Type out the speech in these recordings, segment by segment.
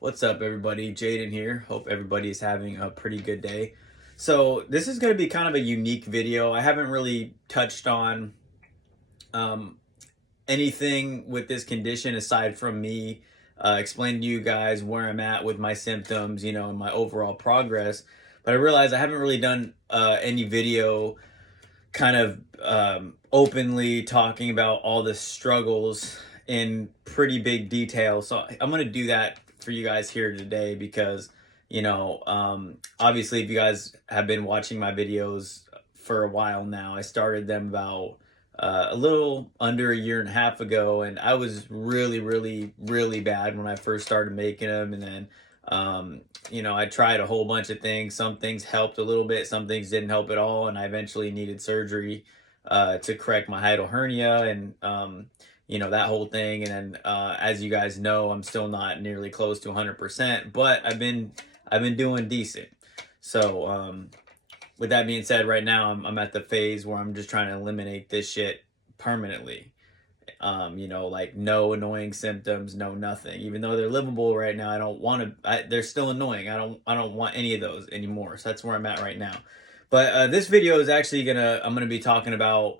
What's up, everybody? Jaden here. Hope everybody is having a pretty good day. So this is going to be kind of a unique video. I haven't really touched on um, anything with this condition aside from me explaining to you guys where I'm at with my symptoms, and my overall progress. But I realized I haven't really done any video kind of openly talking about all the struggles in pretty big detail. So I'm going to do that for you guys here today because, obviously, if you guys have been watching my videos for a while now, I started them about a little under a year and a half ago, and I was really, really, really bad when I first started making them. And then I tried a whole bunch of things. Some things helped a little bit, some things didn't help at all, and I eventually needed surgery to correct my hiatal hernia and that whole thing. And then as you guys know, I'm still not nearly close to 100%, but I've been doing decent. So with that being said, right now I'm at the phase where I'm just trying to eliminate this shit permanently. Like no annoying symptoms, no nothing. Even though they're livable right now, I don't want to. They're still annoying. I don't want any of those anymore. So that's where I'm at right now. But this video is actually I'm gonna be talking about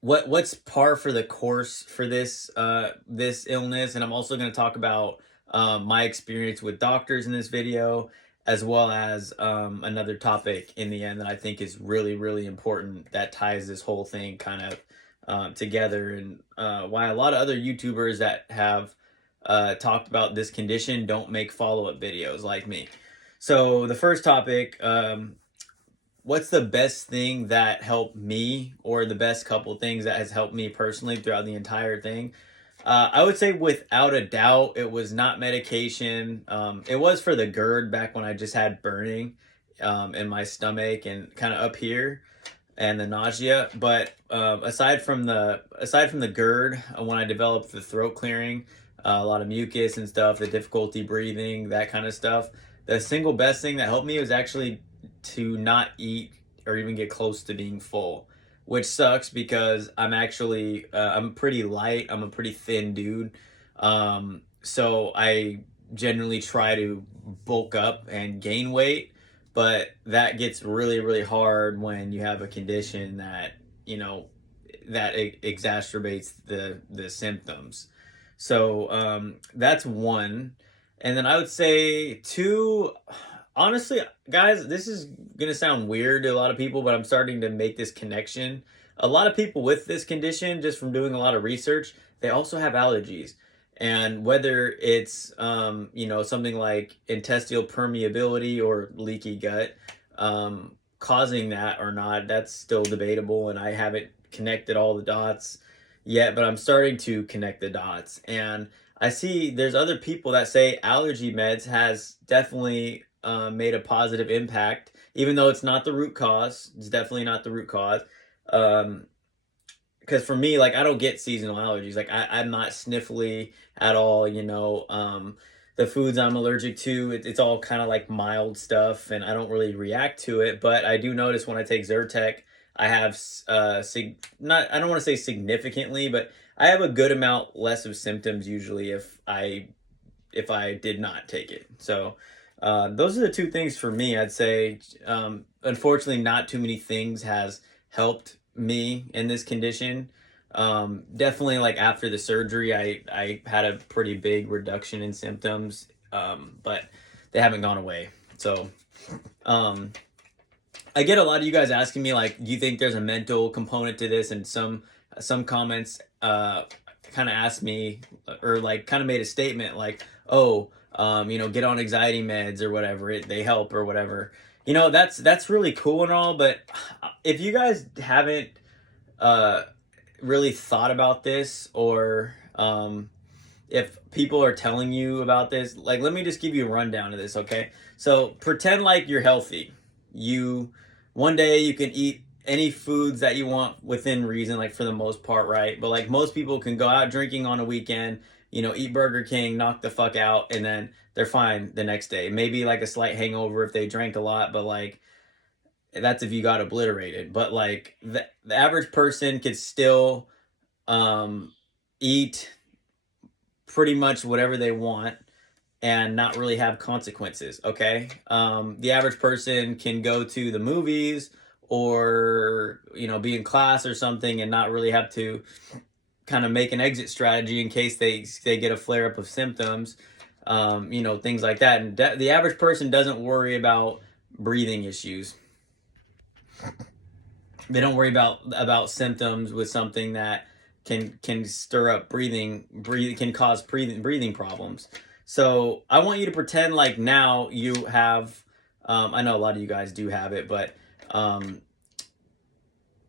what's par for the course for this illness, and I'm also gonna talk about my experience with doctors in this video, as well as another topic in the end that I think is really, really important that ties this whole thing kind of together, and why a lot of other YouTubers that have talked about this condition don't make follow-up videos like me. So the first topic, what's the best thing that helped me, or the best couple things that has helped me personally throughout the entire thing? I would say without a doubt, it was not medication. It was for the GERD back when I just had burning in my stomach and kind of up here, and the nausea. But aside from the GERD, when I developed the throat clearing, a lot of mucus and stuff, the difficulty breathing, that kind of stuff, the single best thing that helped me was actually to not eat or even get close to being full, which sucks because I'm pretty light. I'm a pretty thin dude. So I generally try to bulk up and gain weight, but that gets really, really hard when you have a condition that, exacerbates the symptoms. So that's one. And then I would say two, honestly, guys, this is going to sound weird to a lot of people, but I'm starting to make this connection. A lot of people with this condition, just from doing a lot of research, they also have allergies. And whether it's, something like intestinal permeability or leaky gut causing that or not, that's still debatable. And I haven't connected all the dots yet, but I'm starting to connect the dots. And I see there's other people that say allergy meds has definitely made a positive impact, even though it's not the root cause. It's definitely not the root cause. Because for me, like, I don't get seasonal allergies. Like, I'm not sniffly at all. The foods I'm allergic to, it's all kind of like mild stuff, and I don't really react to it. But I do notice when I take Zyrtec, I have not, I don't want to say significantly, but I have a good amount less of symptoms usually if I did not take it. So those are the two things for me. I'd say unfortunately not too many things has helped me in this condition. Definitely, like, after the surgery, I had a pretty big reduction in symptoms, but they haven't gone away. So I get a lot of you guys asking me, like, do you think there's a mental component to this? And some comments kind of asked me, or like kind of made a statement like, oh, get on anxiety meds or whatever, they help or whatever. That's really cool and all, but if you guys haven't really thought about this, or if people are telling you about this, like, let me just give you a rundown of this, okay? So pretend like you're healthy. One day you can eat any foods that you want within reason, like, for the most part, right? But like, most people can go out drinking on a weekend, eat Burger King, knock the fuck out, and then they're fine the next day. Maybe like a slight hangover if they drank a lot, but like, that's if you got obliterated. But like, the average person could still eat pretty much whatever they want and not really have consequences. Okay. The average person can go to the movies or, be in class or something and not really have to kind of make an exit strategy in case they get a flare up of symptoms, things like that. And the average person doesn't worry about breathing issues. They don't worry about symptoms with something that can stir up can cause breathing problems. So I want you to pretend like now you have, I know a lot of you guys do have it, but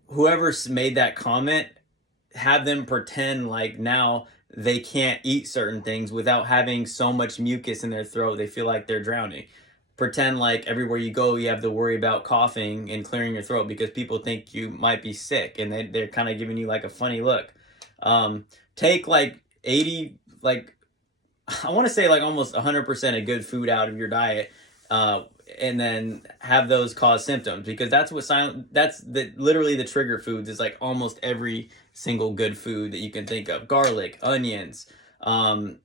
whoever's made that comment, have them pretend like now they can't eat certain things without having so much mucus in their throat they feel like they're drowning. Pretend like everywhere you go you have to worry about coughing and clearing your throat because people think you might be sick and they're kind of giving you like a funny look. Take like 80, like I want to say like almost 100% of good food out of your diet, and then have those cause symptoms, because that's literally the trigger foods is like almost every single good food that you can think of: garlic, onions,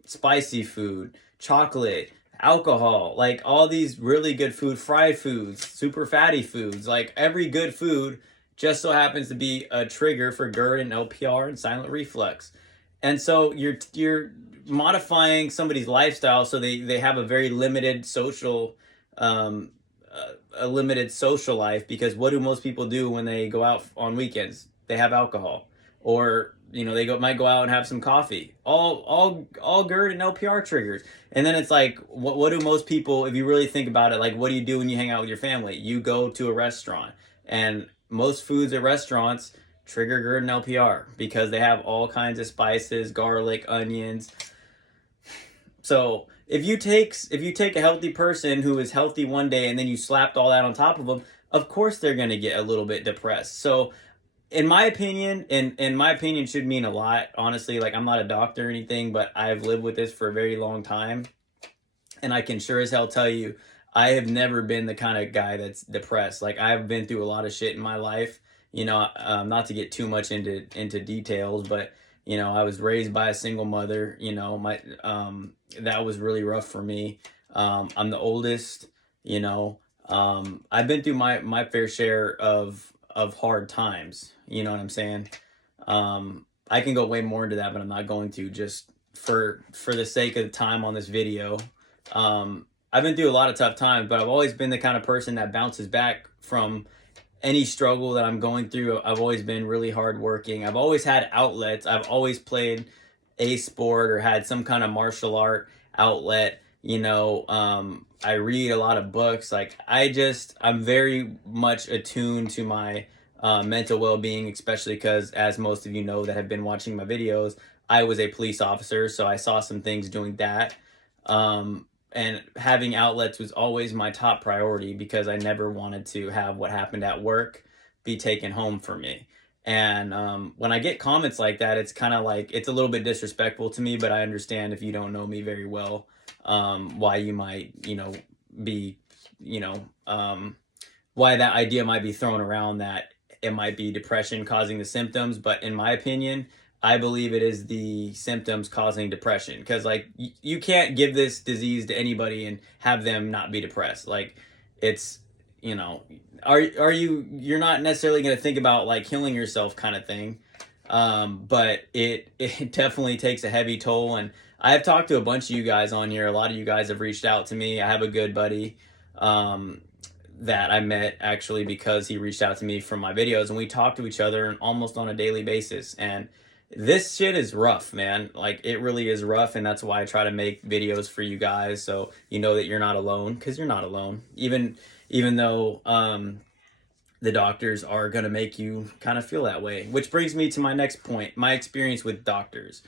spicy food, chocolate, alcohol, like all these really good food, fried foods, super fatty foods, like every good food just so happens to be a trigger for GERD and LPR and silent reflux. And so you're modifying somebody's lifestyle so they have a very limited social a limited social life, because what do most people do when they go out on weekends? They have alcohol, or they might go out and have some coffee. All GERD and LPR triggers. And then it's like, what do most people, if you really think about it, like what do you do when you hang out with your family? You go to a restaurant, and most foods at restaurants trigger GERD and LPR because they have all kinds of spices, garlic, onions. So if you take a healthy person who is healthy one day and then you slapped all that on top of them, of course they're going to get a little bit depressed. So in my opinion, and my opinion should mean a lot, honestly, like I'm not a doctor or anything, but I've lived with this for a very long time. And I can sure as hell tell you, I have never been the kind of guy that's depressed. Like I've been through a lot of shit in my life, not to get too much into details, but I was raised by a single mother, that was really rough for me. I'm the oldest, I've been through my fair share of hard times, you know what I'm saying? I can go way more into that, but I'm not going to, just for the sake of the time on this video. I've been through a lot of tough times, but I've always been the kind of person that bounces back from any struggle that I'm going through. I've always been really hardworking. I've always had outlets. I've always played a sport or had some kind of martial art outlet. I read a lot of books. Like I'm very much attuned to my mental well-being, especially because, as most of you know that have been watching my videos, I was a police officer, so I saw some things doing that. And having outlets was always my top priority, because I never wanted to have what happened at work be taken home for me. And when I get comments like that, it's kind of like, it's a little bit disrespectful to me, but I understand if you don't know me very well, why you might, be, why that idea might be thrown around, that it might be depression causing the symptoms. But in my opinion, I believe it is the symptoms causing depression, because like you can't give this disease to anybody and have them not be depressed. Like it's, you're not necessarily going to think about like killing yourself kind of thing. But it definitely takes a heavy toll. And I have talked to a bunch of you guys on here. A lot of you guys have reached out to me. I have a good buddy, that I met actually because he reached out to me from my videos, and we talk to each other almost on a daily basis. And this shit is rough, man. Like it really is rough. And that's why I try to make videos for you guys, so you know that you're not alone, because you're not alone. Even though the doctors are going to make you kind of feel that way. Which brings me to my next point, my experience with doctors.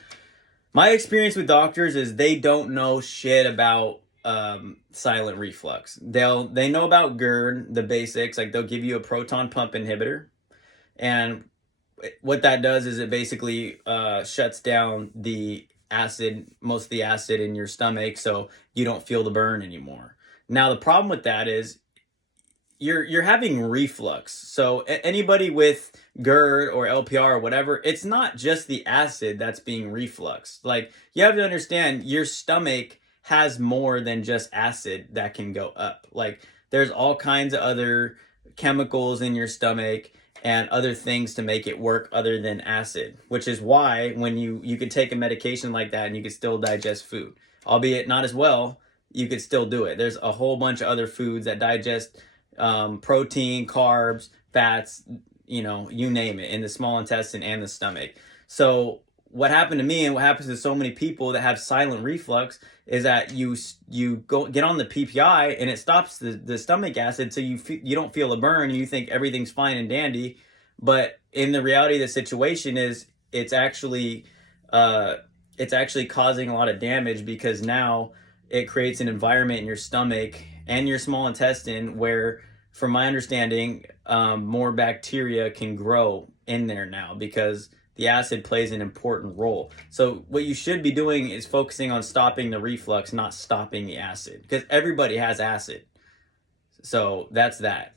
My experience with doctors is they don't know shit about silent reflux. They know about GERD, the basics, like they'll give you a proton pump inhibitor, and what that does is it basically shuts down the acid, most of the acid in your stomach, so you don't feel the burn anymore. Now the problem with that is you're having reflux. So anybody with GERD or LPR or whatever, it's not just the acid that's being refluxed. Like, you have to understand, your stomach has more than just acid that can go up. Like, there's all kinds of other chemicals in your stomach and other things to make it work other than acid, which is why when you could take a medication like that and you could still digest food, albeit not as well, you could still do it. There's a whole bunch of other foods that digest protein, carbs, fats, you name it, in the small intestine and the stomach. So what happened to me, and what happens to so many people that have silent reflux, is that you go get on the PPI and it stops the stomach acid, so you don't feel a burn and you think everything's fine and dandy. But in the reality of the situation is it's actually causing a lot of damage, because now it creates an environment in your stomach and your small intestine where, from my understanding, more bacteria can grow in there now, because the acid plays an important role. So what you should be doing is focusing on stopping the reflux, not stopping the acid, because everybody has acid. So that's that.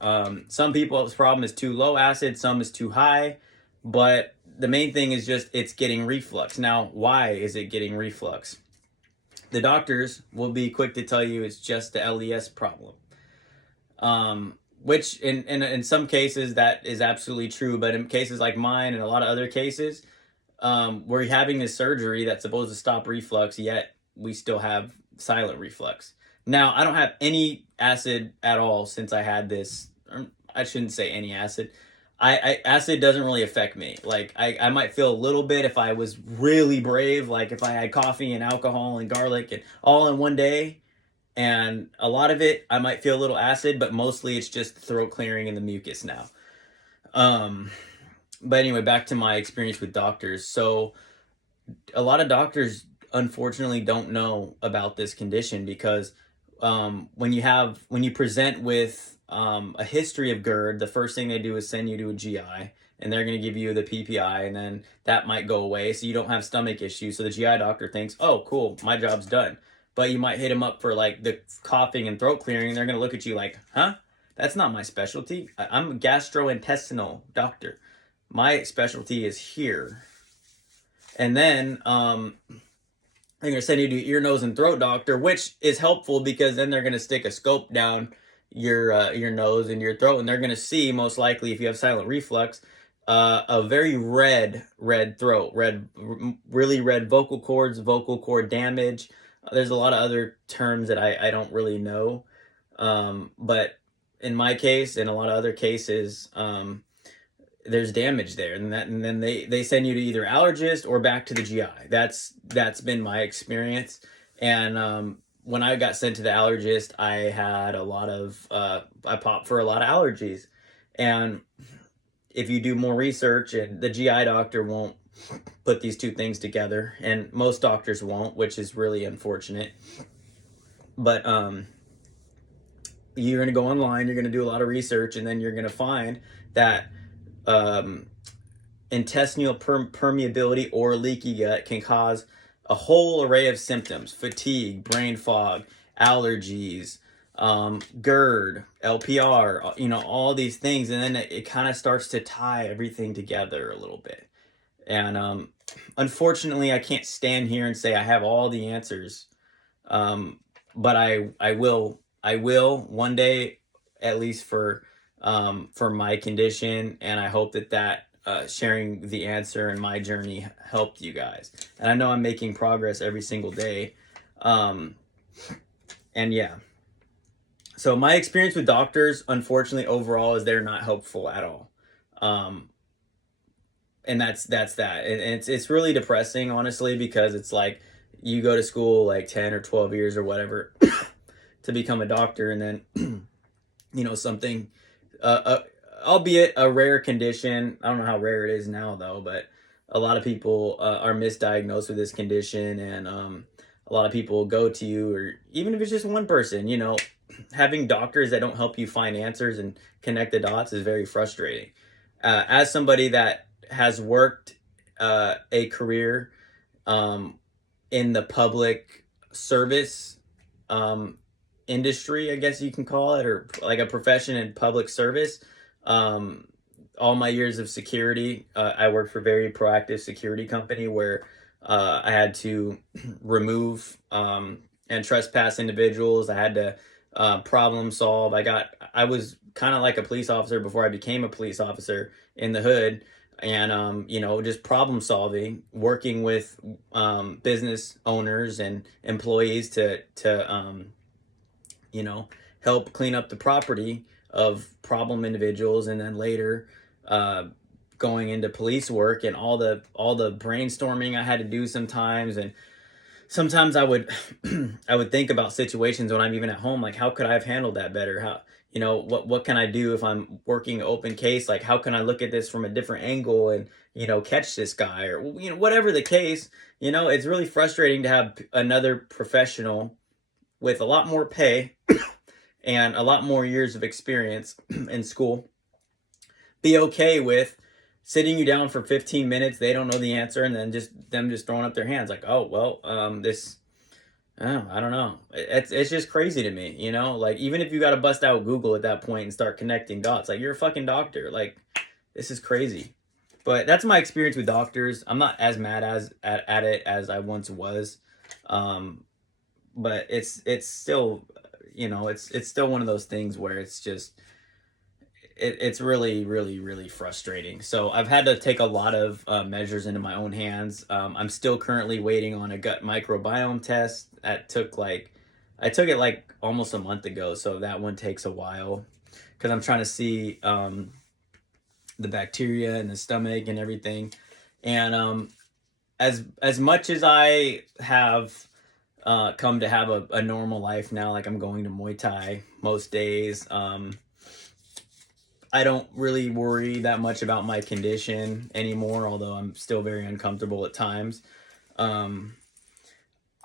Some people's problem is too low acid, some is too high, but the main thing is just it's getting reflux. Now, why is it getting reflux? The doctors will be quick to tell you it's just the LES problem. Which in some cases that is absolutely true, but in cases like mine and a lot of other cases, we're having this surgery that's supposed to stop reflux, yet we still have silent reflux. Now, I don't have any acid at all since I had this. I shouldn't say any acid. Acid doesn't really affect me. Like, I might feel a little bit if I was really brave, like if I had coffee and alcohol and garlic and all in one day. And a lot of it, I might feel a little acid, but mostly it's just throat clearing and the mucus now. But anyway, back to my experience with doctors. So a lot of doctors, unfortunately, don't know about this condition, because when you present with a history of GERD, the first thing they do is send you to a GI, and they're going to give you the PPI, and then that might go away, so you don't have stomach issues. So the GI doctor thinks, oh, cool, my job's done. But you might hit them up for like the coughing and throat clearing, and they're going to look at you like, huh? That's not my specialty. I'm a gastrointestinal doctor. My specialty is here. And then they're going to send you to ear, nose, and throat doctor, which is helpful, because then they're going to stick a scope down your nose and your throat, and they're going to see, most likely, if you have silent reflux, a very red throat, really red vocal cords, vocal cord damage. There's a lot of other terms that I don't really know. But in my case, and a lot of other cases, there's damage there. And then they send you to either allergist or back to the GI. That's been my experience. And when I got sent to the allergist, I had I popped for a lot of allergies. And if you do more research, and the GI doctor won't put these two things together, and most doctors won't, which is really unfortunate. But you're going to go online, you're going to do a lot of research, and then you're going to find that intestinal permeability or leaky gut can cause a whole array of symptoms: fatigue, brain fog, allergies, GERD, LPR, all these things. And then it kind of starts to tie everything together a little bit. And unfortunately, I can't stand here and say I have all the answers, but I will one day, at least for my condition. And I hope that sharing the answer and my journey helped you guys. And I know I'm making progress every single day. And yeah. So my experience with doctors, unfortunately, overall, is they're not helpful at all. And that's that. And it's really depressing, honestly, because it's like you go to school like 10 or 12 years or whatever to become a doctor, and then something albeit a rare condition. I don't know how rare it is now, though, but a lot of people are misdiagnosed with this condition, and a lot of people go to you, or even if it's just one person, having doctors that don't help you find answers and connect the dots is very frustrating. As somebody that has worked a career in the public service industry, I guess you can call it, or like a profession in public service. Um, all my years of security, I worked for a very proactive security company where I had to remove and trespass individuals. I had to problem solve. I was kind of like a police officer before I became a police officer in the hood, and just problem solving, working with business owners and employees to help clean up the property of problem individuals, and then later uh, going into police work and all the brainstorming I had to do sometimes. And sometimes I would I would think about situations when I'm even at home, like how could I have handled that better? How, what can I do if I'm working open case? Like how can I look at this from a different angle and catch this guy, or whatever the case. It's really frustrating to have another professional with a lot more pay and a lot more years of experience in school be okay with sitting you down for 15 minutes. They don't know the answer, and then just throwing up their hands like, oh well, I don't know. It's just crazy to me, like even if you got to bust out Google at that point and start connecting dots, like you're a fucking doctor. Like this is crazy. But that's my experience with doctors. I'm not as mad at it as I once was. But it's still, it's still one of those things where it's just it's really, really, really frustrating. So I've had to take a lot of measures into my own hands. I'm still currently waiting on a gut microbiome test. I took it like almost a month ago, so that one takes a while because I'm trying to see the bacteria in the stomach and everything. And as much as I have come to have a normal life now, like I'm going to Muay Thai most days. I don't really worry that much about my condition anymore, although I'm still very uncomfortable at times.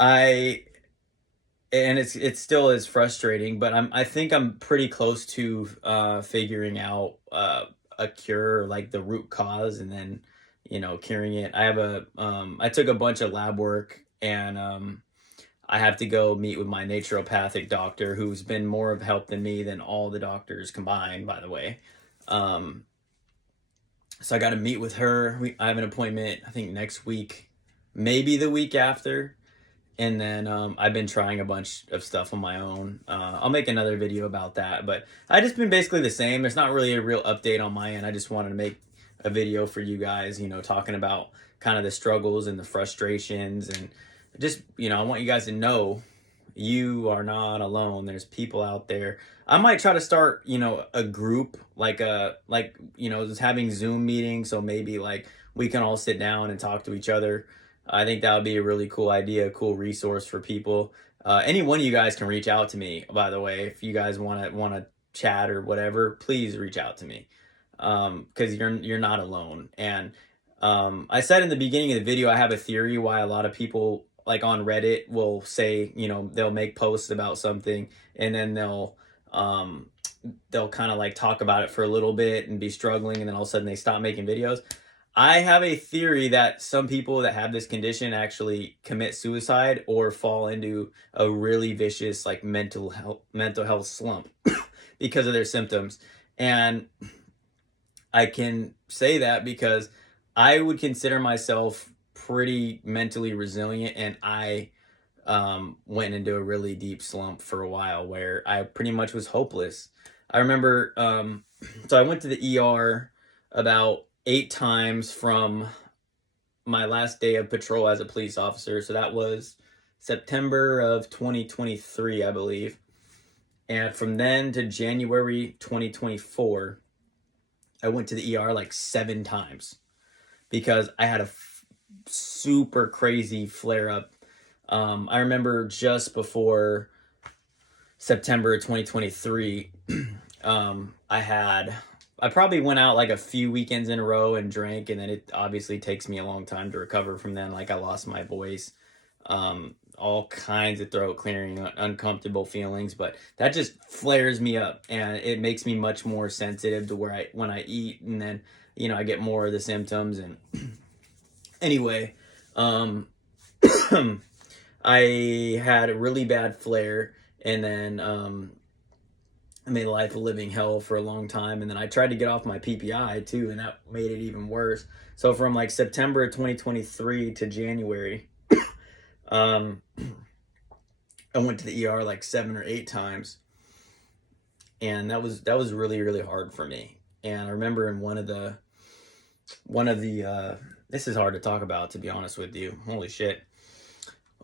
I and it still is frustrating, but I think I'm pretty close to figuring out a cure, like the root cause, and then curing it. I took a bunch of lab work, and I have to go meet with my naturopathic doctor, who's been more of help than me than all the doctors combined, by the way. So I got to meet with her. I have an appointment, I think next week, maybe the week after. And then I've been trying a bunch of stuff on my own. I'll make another video about that. But I just been basically the same. There's not really a real update on my end. I just wanted to make a video for you guys, talking about kind of the struggles and the frustrations. And just, I want you guys to know you are not alone. There's people out there. I might try to start, a group, just having Zoom meetings. So maybe like we can all sit down and talk to each other. I think that would be a really cool idea, a cool resource for people. Any one of you guys can reach out to me, by the way. If you guys want to chat or whatever, please reach out to me. Because you're not alone. And I said in the beginning of the video, I have a theory why a lot of people like on Reddit will say, they'll make posts about something, and then they'll kind of like talk about it for a little bit and be struggling, and then all of a sudden they stop making videos. I have a theory that some people that have this condition actually commit suicide or fall into a really vicious like mental health slump because of their symptoms. And I can say that because I would consider myself pretty mentally resilient, and I went into a really deep slump for a while where I pretty much was hopeless. I remember, so I went to the ER about 8 times from my last day of patrol as a police officer. So that was September of 2023, I believe. And from then to January 2024, I went to the ER like 7 times because I had a super crazy flare up. I remember just before September 2023, I probably went out like a few weekends in a row and drank, and then it obviously takes me a long time to recover from then. Like I lost my voice, all kinds of throat clearing, uncomfortable feelings, but that just flares me up, and it makes me much more sensitive to when I eat, and then, I get more of the symptoms. And anyway, I had a really bad flare and then I made life a living hell for a long time. And then I tried to get off my PPI too, and that made it even worse. So from like September 2023 to January, um, I went to the ER like 7 or 8 times, and that was really really hard for me. And I remember in one of the this is hard to talk about, to be honest with you. Holy shit.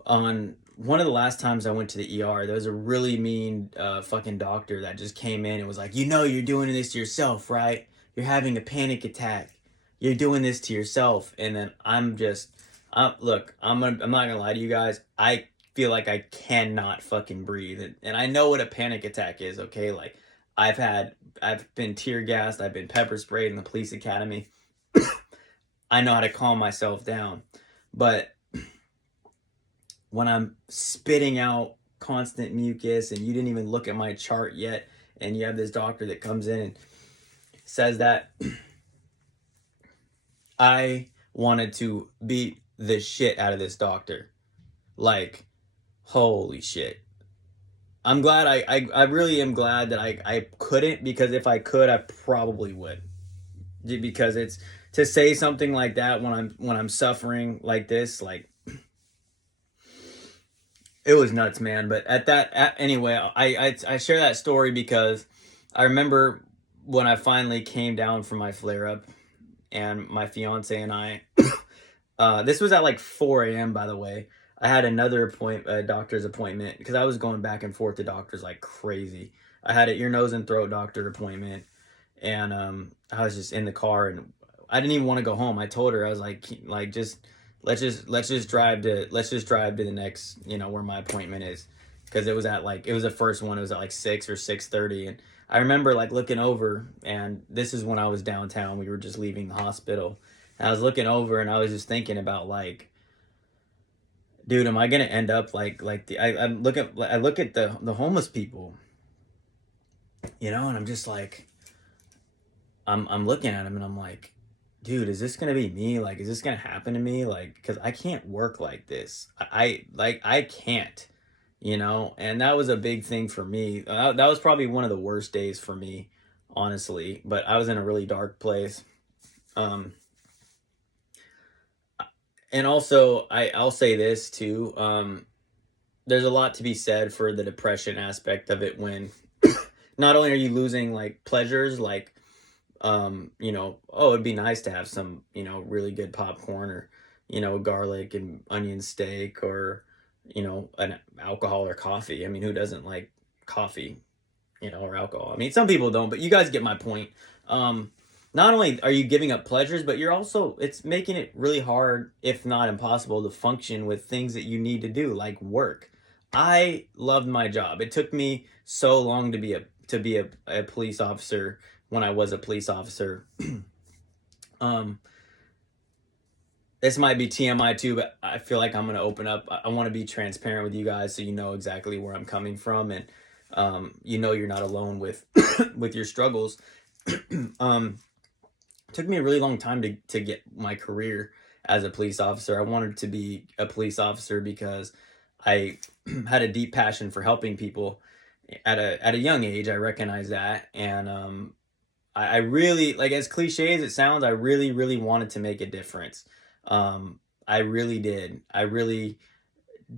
On one of the last times I went to the ER, there was a really mean fucking doctor that just came in and was like, you're doing this to yourself, right? You're having a panic attack. You're doing this to yourself. And then look, I'm not gonna lie to you guys. I feel like I cannot fucking breathe, and I know what a panic attack is. Okay, like I've been tear gassed. I've been pepper sprayed in the police academy. I know how to calm myself down, but when I'm spitting out constant mucus and you didn't even look at my chart yet, and you have this doctor that comes in and says that, I wanted to beat the shit out of this doctor. Like, holy shit. I'm glad I really am glad that I couldn't, because if I could, I probably would. Because it's to say something like that when I'm suffering like this, like, it was nuts, man. But anyway, I share that story because I remember when I finally came down from my flare up, and my fiance and I, this was at like 4 a.m. by the way. I had another doctor's appointment, because I was going back and forth to doctors like crazy. I had an ear, nose, and throat doctor appointment, and I was just in the car, and I didn't even want to go home. I told her, I was like just let's just drive to the next, where my appointment is, because it was the first one. It was at like 6 or 6:30, and I remember like looking over, and this is when I was downtown. We were just leaving the hospital, and I was looking over, and I was just thinking about, like, dude, am I gonna end up I look at the homeless people, and I'm just like, I'm looking at them, and I'm like, dude, is this gonna be me? Like, is this gonna happen to me? Like, because I can't work like this. I can't, and that was a big thing for me. That was probably one of the worst days for me, honestly. But I was in a really dark place. Um, and also, I'll say this too. There's a lot to be said for the depression aspect of it, when not only are you losing like pleasures, like, it'd be nice to have some, really good popcorn, or, garlic and onion steak, or, an alcohol or coffee. I mean, who doesn't like coffee, or alcohol? I mean, some people don't, but you guys get my point. Not only are you giving up pleasures, but it's making it really hard, if not impossible, to function with things that you need to do, like work. I loved my job. It took me so long to be a police officer when I was a police officer. um, this might be TMI too, but I feel like I'm going to open up. I want to be transparent with you guys, so you know exactly where I'm coming from, and you're not alone with with your struggles. It took me a really long time to get my career as a police officer. I wanted to be a police officer because I had a deep passion for helping people at a young age. I recognize that, and I really, like, as cliche as it sounds, I really, really wanted to make a difference. I really did. I really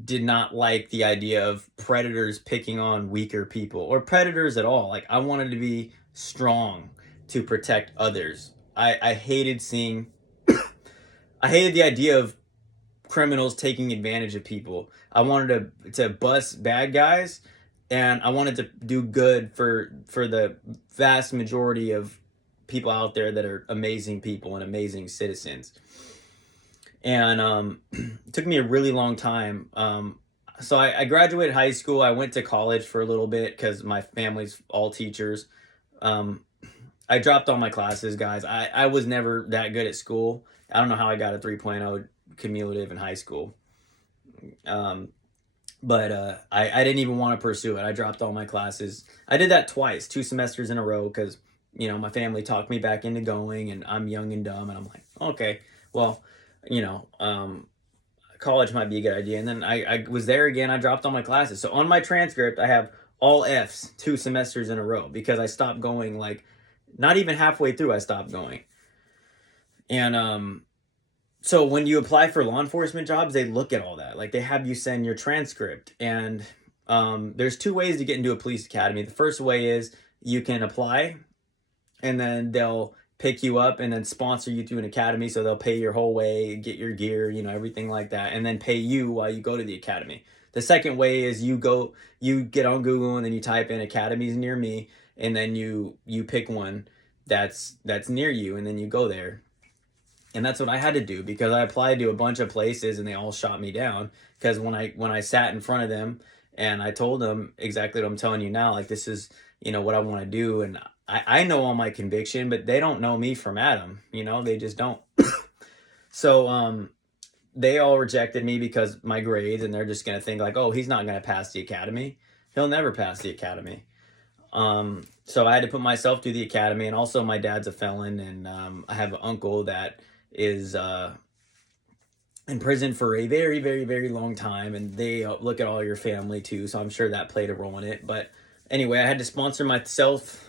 did not like the idea of predators picking on weaker people, or predators at all. Like, I wanted to be strong to protect others. I hated I hated the idea of criminals taking advantage of people. I wanted to bust bad guys, and I wanted to do good for the vast majority of people out there that are amazing people and amazing citizens. And it took me a really long time. So I graduated high school. I went to college for a little bit because my family's all teachers. I dropped all my classes, guys. I was never that good at school. I don't know how I got a 3.0 cumulative in high school. But I didn't even want to pursue it. I dropped all my classes. I did that twice, 2 semesters in a row, because, my family talked me back into going, and I'm young and dumb, and I'm like, okay, well, college might be a good idea. And then I was there again. I dropped all my classes. So on my transcript, I have all F's 2 semesters in a row because I stopped going, like, not even halfway through, I stopped going. And so when you apply for law enforcement jobs, they look at all that. Like, they have you send your transcript. And there's 2 ways to get into a police academy. The first way is you can apply, and then they'll pick you up and then sponsor you through an academy. So they'll pay your whole way, get your gear, you know, everything like that, and then pay you while you go to the academy. The second way is you get on Google and then you type in academies near me, and then you pick one that's near you, and then you go there. And that's what I had to do, because I applied to a bunch of places and they all shot me down. Because when I sat in front of them and I told them exactly what I'm telling you now, like, this is, you know, what I want to do, and I know all my conviction, but they don't know me from Adam, you know, they just don't. So they all rejected me because my grades, and they're just gonna think like, oh, he's not gonna pass the academy, he'll never pass the academy. So I had to put myself through the academy. And also my dad's a felon, and I have an uncle that is in prison for a very, very, very long time, and they look at all your family too, so I'm sure that played a role in it. But anyway, I had to sponsor myself.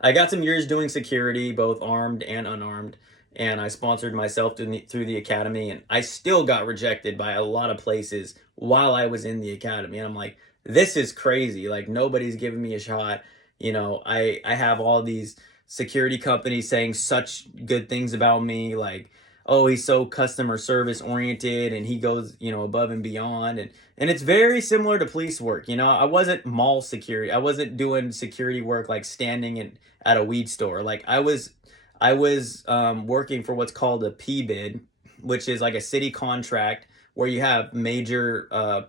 I got some years doing security, both armed and unarmed, and I sponsored myself through the academy, and I still got rejected by a lot of places while I was in the academy. And I'm like, this is crazy. Like, nobody's giving me a shot. You know, I have all these security companies saying such good things about me, like, oh, he's so customer service oriented and he goes, you know, above and beyond. And it's very similar to police work. You know, I wasn't mall security. I wasn't doing security work like standing at a weed store. Like, I was working for what's called a P-bid, which is like a city contract where you have major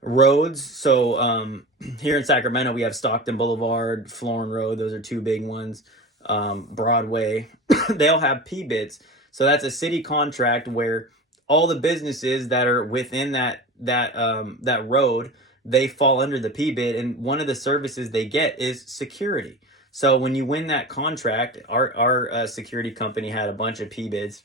roads. So here in Sacramento, we have Stockton Boulevard, Florin Road. Those are 2 big ones. Broadway, they'll have P-bids. So that's a city contract where all the businesses that are within that road, they fall under the P-bid, and one of the services they get is security. So when you win that contract, our security company had a bunch of P-bids.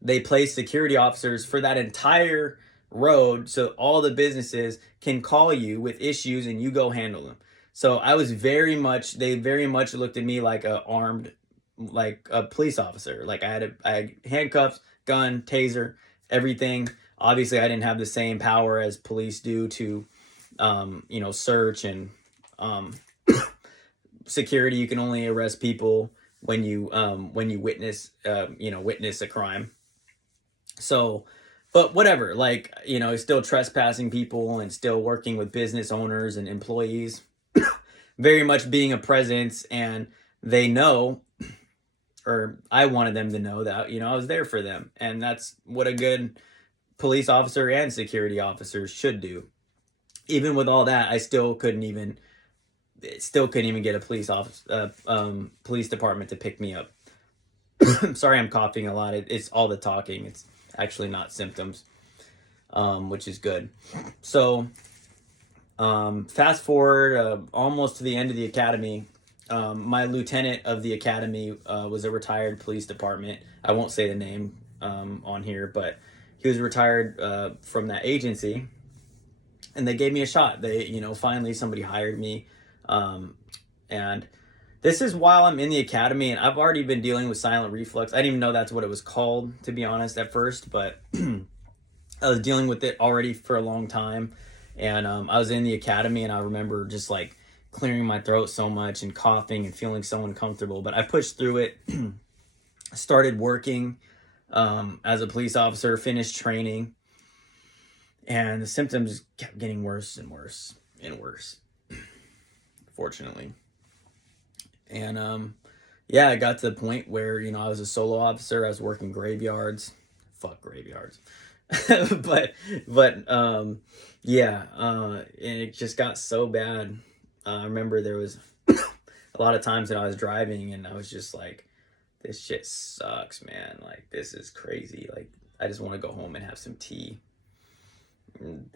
They place security officers for that entire road, so all the businesses can call you with issues and you go handle them. So I was they very much looked at me like like a police officer. Like, I had handcuffs, gun, taser, everything. Obviously, I didn't have the same power as police do to, you know, search and security. You can only arrest people when you witness a crime. So, but whatever, like, you know, still trespassing people and still working with business owners and employees, very much being a presence. And they know, or I wanted them to know that, you know, I was there for them. And that's what a good police officer and security officer should do. Even with all that, I still couldn't even get a police department to pick me up. Sorry, I'm coughing a lot. It's all the talking. It's actually not symptoms, which is good. So fast forward almost to the end of the academy. My lieutenant of the academy was a retired police department. I won't say the name on here, but he was retired from that agency, and they gave me a shot. They, you know, finally somebody hired me, and this is while I'm in the academy, and I've already been dealing with silent reflux. I didn't even know that's what it was called, to be honest, at first, but I was dealing with it already for a long time. And I was in the academy, and I remember just like clearing my throat so much and coughing and feeling so uncomfortable. But I pushed through it, started working as a police officer, finished training, and the symptoms kept getting worse and worse and worse, fortunately. And yeah, I got to the point where, you know, I was a solo officer. I was working graveyards. Fuck graveyards. but yeah, and it just got so bad. I remember there was a lot of times that I was driving and I was just like, this shit sucks, man. Like, this is crazy. Like, I just want to go home and have some tea. And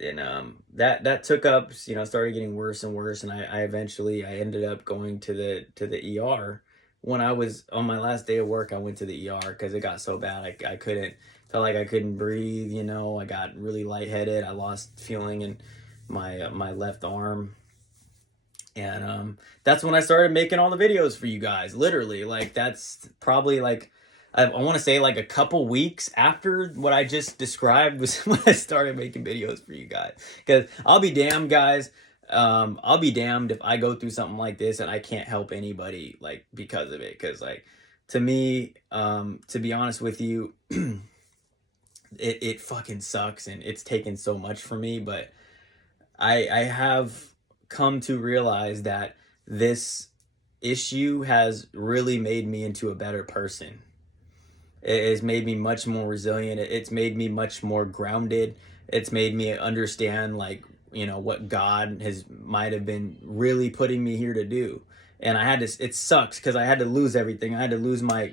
that took up, you know, started getting worse and worse. And I eventually ended up going to the ER. When I was on my last day of work, I went to the ER because it got so bad. I couldn't, Felt like I couldn't breathe, you know. I got really lightheaded. I lost feeling in my left arm. And that's when I started making all the videos for you guys. Literally, like that's probably like I want to say like a couple weeks after what I just described was when I started making videos for you guys. Because I'll be damned, guys. I'll be damned if I go through something like this and I can't help anybody like because of it. Because like to me, to be honest with you, it fucking sucks and it's taken so much from me. But I have come to realize that this issue has really made me into a better person. It has made me much more resilient. It's made me much more grounded. It's made me understand, like, you know, what God has might have been really putting me here to do. And I had to, it sucks because I had to lose everything. I had to lose my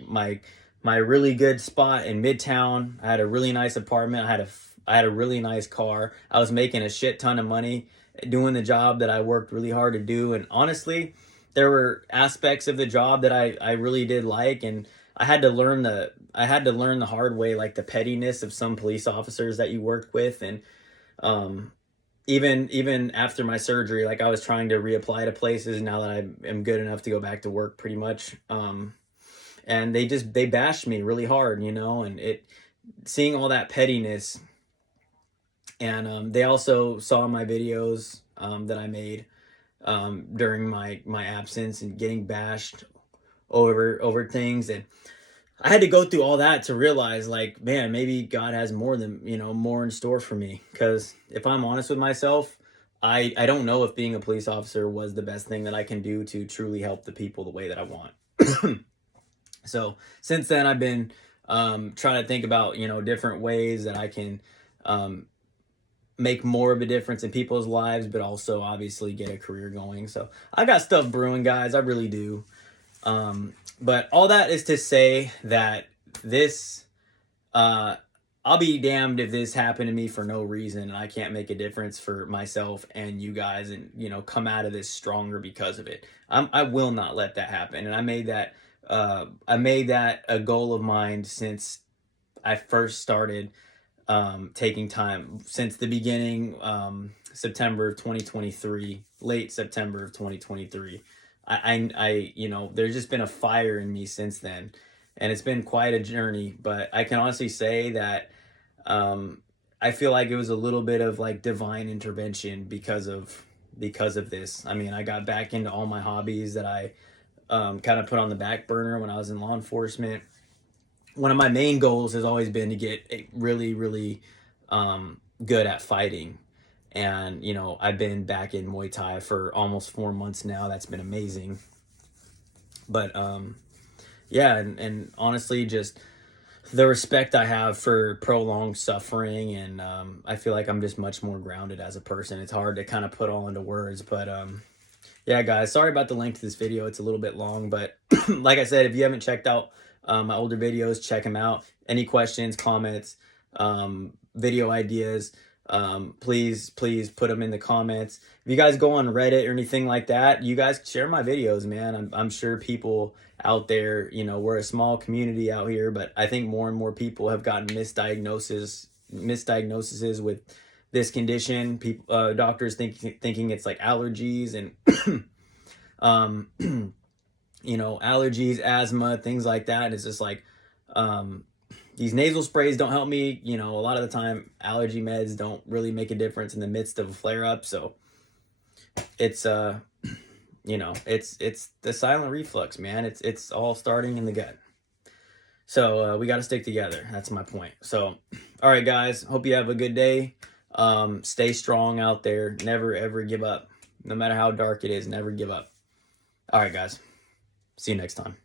really good spot in Midtown. I had a really nice apartment. I had a really nice car. I was making a shit ton of money doing the job that I worked really hard to do. And honestly, there were aspects of the job that I really did like, and I had to learn the hard way, like the pettiness of some police officers that you work with. And even after my surgery, like I was trying to reapply to places now that I am good enough to go back to work pretty much. And they bashed me really hard, you know, and seeing all that pettiness. And they also saw my videos that I made during my absence and getting bashed over things. And I had to go through all that to realize, like, man, maybe God has more in store for me. Because if I'm honest with myself, I don't know if being a police officer was the best thing that I can do to truly help the people the way that I want. So since then, I've been trying to think about, you know, different ways that I can make more of a difference in people's lives, but also obviously get a career going. So I got stuff brewing, guys. I really do. But all that is to say that this, I'll be damned if this happened to me for no reason and I can't make a difference for myself and you guys and, you know, come out of this stronger because of it. I will not let that happen. And I made that a goal of mine since I first started taking time, since the beginning, September of 2023, late September of 2023. I you know, there's just been a fire in me since then, and it's been quite a journey. But I can honestly say that I feel like it was a little bit of like divine intervention because of this. I mean, I got back into all my hobbies that I kind of put on the back burner when I was in law enforcement. One of my main goals has always been to get really, really good at fighting. And, you know, I've been back in Muay Thai for almost 4 months now. That's been amazing. But, yeah, and honestly, just the respect I have for prolonged suffering, and I feel like I'm just much more grounded as a person. It's hard to kind of put all into words, but yeah, guys, sorry about the length of this video. It's a little bit long, but like I said, if you haven't checked out my older videos, check them out. Any questions, comments, video ideas, please put them in the comments. If you guys go on Reddit or anything like that, you guys share my videos, man. I'm sure people out there, you know, we're a small community out here, but I think more and more people have gotten misdiagnoses with this condition. People, doctors thinking it's like allergies and you know, allergies, asthma, things like that. And it's just like these nasal sprays don't help me. You know, a lot of the time allergy meds don't really make a difference in the midst of a flare up. So it's you know, it's the silent reflux, man. It's all starting in the gut. So we got to stick together. That's my point. So all right, guys, hope you have a good day. Stay strong out there. Never ever give up. No matter how dark it is, never give up. All right, guys. See you next time.